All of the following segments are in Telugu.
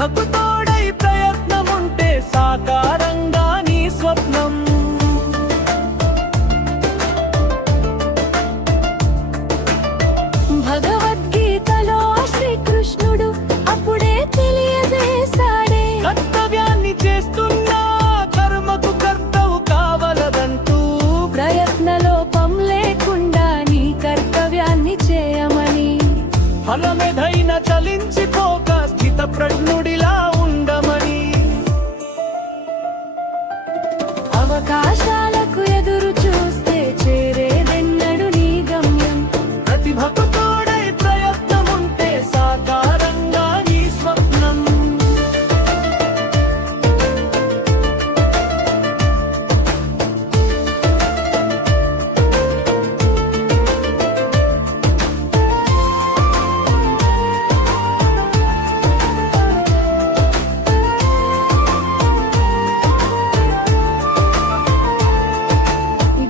ప్రతిభకు తోడై ప్రయత్నముంటే సాకారంగా నీ స్వప్నం. భగవద్గీతలో శ్రీకృష్ణుడు అప్పుడే తెలియజేశాడే, కర్తవ్యాన్ని చేస్తున్నా కర్మకు కర్తవు కావలదంటూ. ప్రయత్నలోపం లేకుండా నీ కర్తవ్యాన్ని చేయమని. ఫలమెదైన చలించిపోక స్థిత ప్రజ్ఞుడిలా ఉండమని. అవకాశాలకు ఎదురు చూస్తే చేరేదెన్నడు నీ గమ్యం. ప్రతిభకు తోడై ప్రయత్నముంటే సాకారంగా నీ స్వప్నం.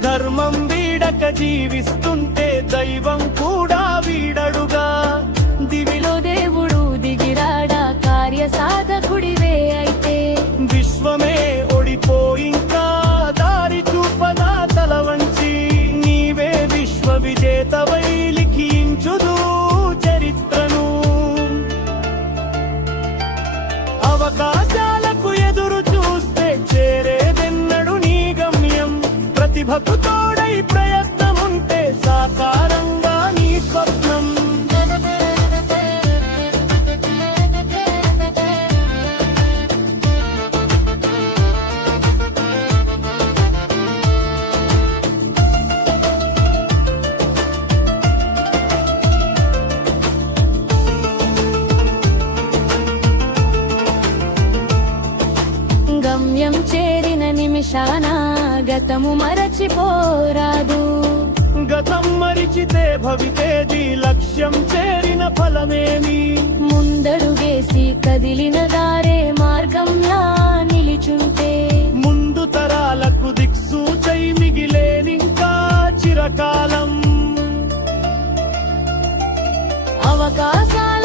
ధర్మం వీడక జీవిస్తుంటే దైవం కూడా వీడడుగా. దివిలో దేవుడు దిగిరాడా కార్యసాధకుడివే అయితే. విశ్వమే ఓడిపోయింకా దారి చూపనా తల వంచి. నీవే విశ్వ విజేతవై లిఖించుదు చరిత్రను. అవకాశాలకు ఎదురు చూస్తే చేరేదెన్నడు నీ గమ్యం. ప్రతిభకు తోడై ప్రయత్నముంటే సాకారంగా నీ స్వప్నం. గమ్యం చేరిన నిమిషాన గతము మరచిపోరాదు. గతం మరిచితే భవితేది లక్ష్యం చేరిన ఫలమేమి. ముందడుగేసి కదిలిన దారే మార్గంలా నిలిచుంటే. ముందు తరాలకు దిక్సూచై మిగిలేనింకా చిరకాలం. అవకాశాలు